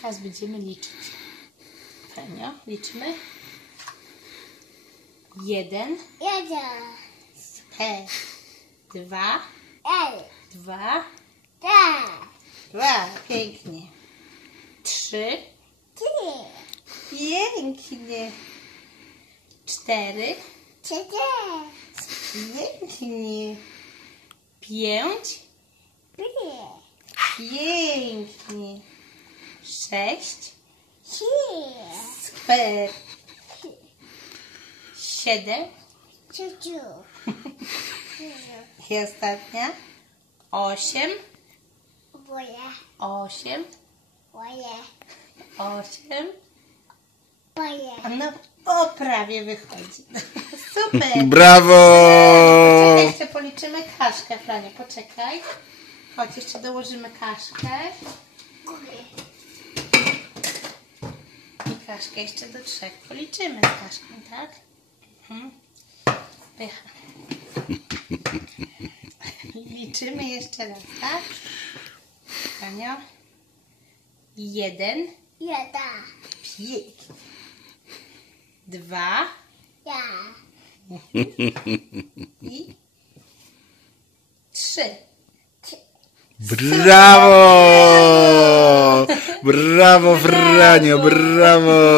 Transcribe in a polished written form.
Teraz będziemy liczyć. Franio, liczymy. 1. 1. P. 2. L. 2. T. 2. Pięknie. 3. 3. Pięknie. 4. 4. Pięknie. 5. 5. Pięknie. 6. 6. Super. 7. 7. I ostatnia. 8. Boję. 8. Boję. 8. Boję. No, o, prawie wychodzi. Super. Brawo! Poczekaj, jeszcze policzymy kaszkę, Franie, poczekaj. Chodź, jeszcze dołożymy kaszkę. I kaszkę jeszcze do 3. Policzymy z kaszką, tak? Pycha. Liczymy jeszcze raz, tak? Franio. 1. 1. Pięknie. 2. Ja. I 3. Brawo! Brawo, Franio, brawo!